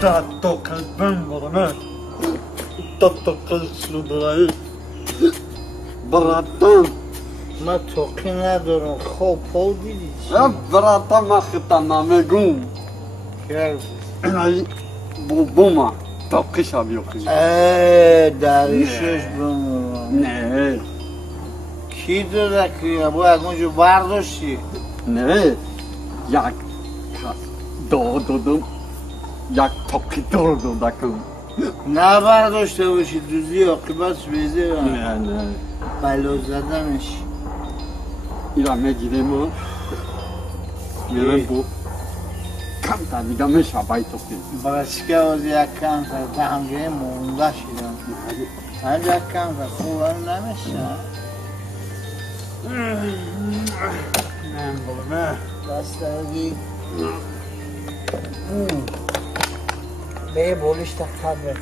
تا قلبم برمه تا قلبم برای براتم من توقی ندارم خب پاو دیدی براتم من خطا نمیگم اینایی بوما توقیش ها بیوخی دریشش بمونم نه کی داده که باید اونجا برداشتی نه یک کس دادم یک توقی دادم نه برداشته باشی دوزی عاقبتش بیزه نه بلا زدمش ایرا میگیریم و میرم با کم تا دیگه میشه بای توقی برشکه از یک کم تا همجای مونده شدم همجا یک کم تا خوبم نمیشه نه بلمه دستگی به بولیش تخت بکن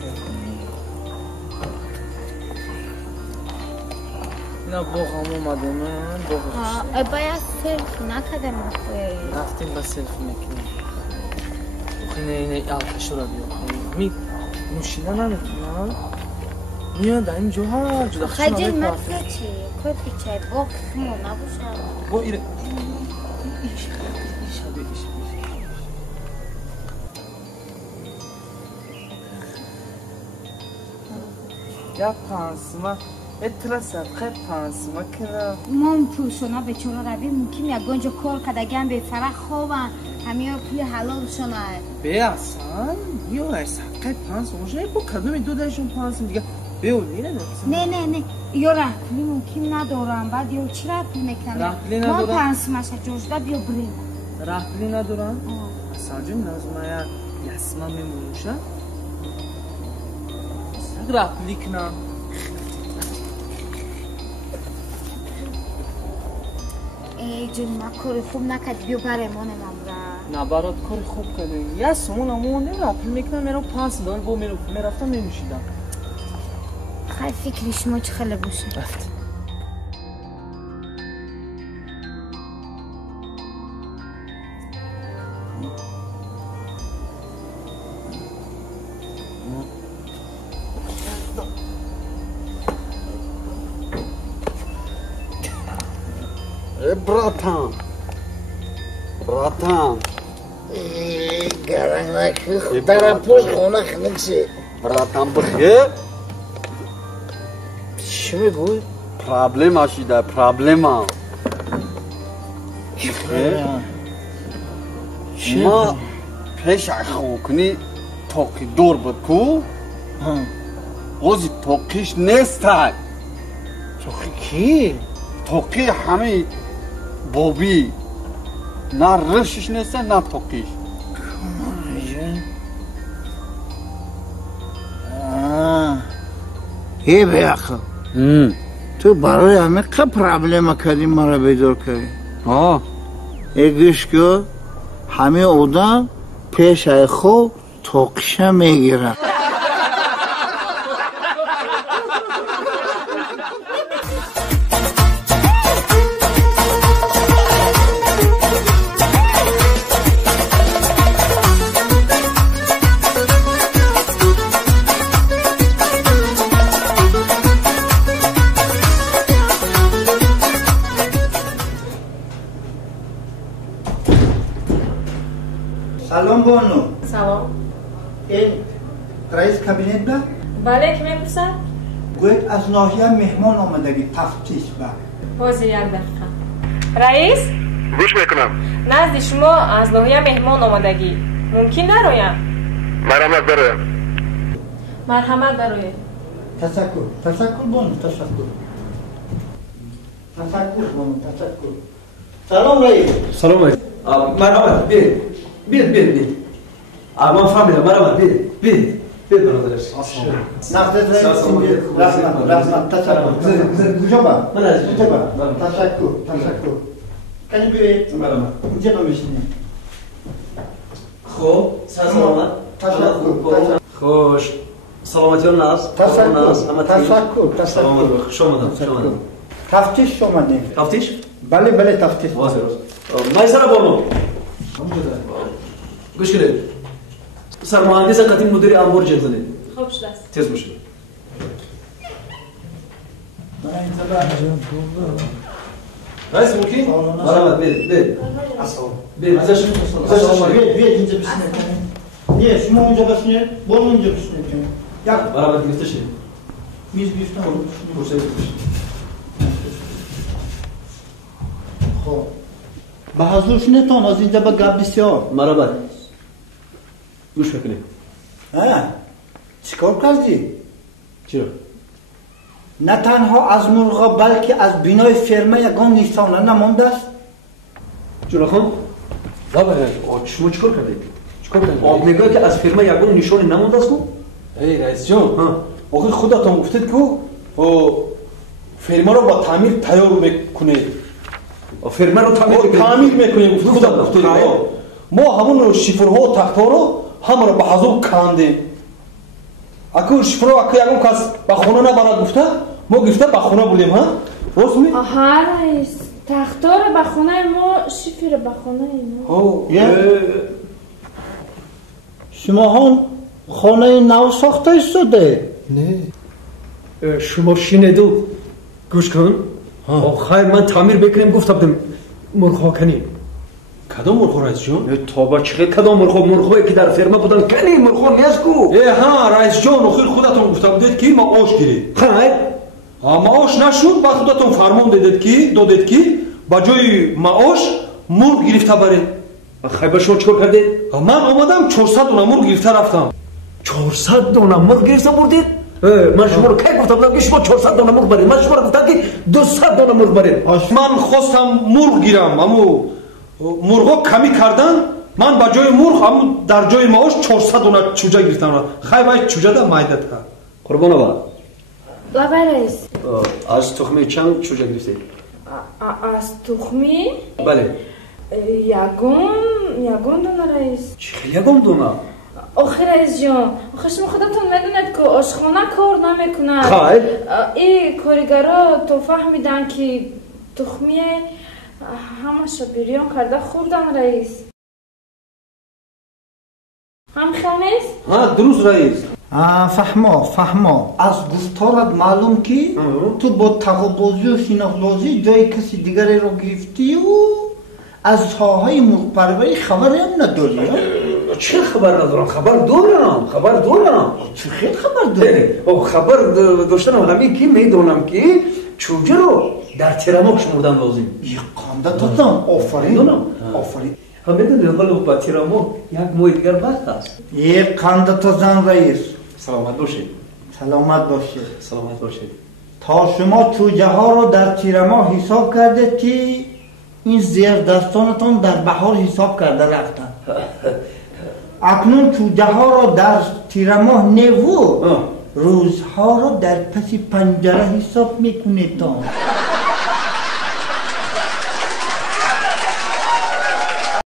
اینا بوغم اومده من بوغش باید سلف نکده مخواه رفتیم با سلف میکنیم اینه الکش رو بیاخیم نوشیده نمیتونم میاد اینجا ها جدا خیلی مفیه چی؟ کفی چای با خمو نبوشم با ایره یا پانسما اترسد خیلی پانسما کنه من پولشونا به چورا روی ممکن یک گنج کار کدگم به فرق خوابن همه پول حلال شونه به اصلا یا اصلا خیلی پانسما شونه با کدوم دو دایشون پانسما دیگه بیو نیره نه یا رحلی ممکن ندارم بعد یا چی رحلی میکنم رحلی ندارم ما پانسماشه جوشده بیا بریم رحلی ندارم اصلا جون نازمه یسما میمونوشه رحلی کنم ای جون ما کاری خوب نکد بیا برای مانم امرا نه برات کاری خوب کردی یه سمون امونه رحلی میکنم میرم $5 با میرفتم میموشیدم خیلی فکرش ما چه خیلی باشه رفت براتم گرنگی درم پوش خونه خنکسی براتم بخیر چی میگوی؟ پرابلم هاشیده پرابلم ما پیش اخو کنی توقی دور بود کو اوزی توقیش نیستد توقی کی؟ توقی همه بابی نه رشش نیست نه توقیش هی بیاخو تو برای همه که پرابلم کردی مرا بیدار کردی ایگیش که همه آدم پیش خود توقیشه میگیرن سلام بانو سلام این رئیس کابینت با؟ بله که میپرسد؟ گوید از ناحیه مهمان آمدگی تفتیش با باز یک دقیقه رئیس؟ گوش میکنم نزد شما از ناحیه مهمان آمدگی ممکن نرویم؟ مرحمت برایم مرحمت برایم تشکر بانو تشکر بانو تشکر سلام رئیس سلام علیکم مرحمت بید من فهمیدم مرحمت بید برادرش نقدت رئیس رحمت تشکر کجا با؟ تشکر کنی بیوید اینجا نمیشینیم خب سلامت تشکر خوش سلامتی ناز تشکر شما تفتیش شماده تفتیش؟ بله تفتیش واضح روز مایسر بانو گوش کنید سرمهندس قدیم مدیر انبار جلد زنید. خوب شده است. تیز باشید. رئیس ممکن؟ مرحبا بید. بید. ازش بیاد اینجا بشینید. نه شما اونجا بشینید. برو اونجا بشینید. مرحبا گرفته شید. میز گرفتم. برسه گرفته شید. خب به حضورش نتون از اینجا به گپ بسیار. مرحبا. گوش بکنید. چیکار کردی؟ چرا؟ نه تنها از مرغا بلکه از بینای فرمه یگان نیستانه نمانده است. جونا خان؟ شما چیکار کردید؟ آب میگه که از فرمه یگان نشانی نمانده است کو؟ ای رئیس جان آخه خودتان گفتید که فرمه رو با تعمیر تیار میکنید. فرمه رو تعمیر میکنید خودت گفتید. ما همون شیفرها و تختها رو همه رو به حضور کندیم. اگه شیفرها اگه یگان کس به خونه نبرد گفته ما گفته به خونه بودیم ها؟ راست می؟ آها رئیس تختا رو به خونه ما شیفر رو به خونه ما. شما هم خانه نو ساخته شده؟ نه شما شنیدو گوش کن خیر من تعمیر بکنیم گفتم مرغ‌ها کنیم. کدام مرغ رئیس جان؟ تابا چقدر کدام مرغ‌هایی که در فرمه بودن کنی مرغ‌ها نیست کو؟ ها رئیس جان آخر خودتون گفته بودید که معاش گیرید. خیر معاش نشد بعد خودتون فرمان دادید که با جای معاش مرغ گرفته برید. خیر به شما چیکار کردید؟ من آمدم 400 دونه مرغ گرفته رفتم. 400 دونه مرغ گرفته بردید؟ من شما رو کی گفتم که شما 400 دونه مرغ برید؟ من شما رو گفتم که 200 دونه مرغ برید. من خواستم مرغ گیرم اما مرغا کمی کردن من با جای مرغ اما در جای معاش 400 دونه چوجه گرفتم. خیر باید چوجه ده مایده تا قربان با لابا رئیس از تخمی چند چوجه گرفتید؟ از تخمی؟ بله یگون دونه رئیس. چی یگون دونه؟ آخه رئیس جان آخه شما خودتون میدونید که آشخانه کار نمیکنن. خیر این کارگرها تو فهمیدن که تخمی همش بریان کرده خوردن رئیس. هم خیانیست؟ درست رئیس. فهما از گفتارت معلوم که تو با تقابوزی و شناخلازی جای کسی دیگری رو گرفتی و از ساحه مرغ پروری خبری هم نداری. چه خبر ندارم؟ خبر دارم. چه خیلی خبر داری؟ خبر داشتم همین که میدونم که چوجه رو در تیرماه شمردن لازم. یک قانده تازم آفرین. هم میدونی ولی با تیرماه یک ماه دیگر وقت است. یک قانده تازم رئیس. سلامت باشید. تا شما چوجه ها رو در تیرماه حساب کرده که این زیر دستانتان در بهار حساب کرده رفتن. اکنون چوجه ها رو در تیرماه نیو روزها رو در پس پنجره حساب میکنید.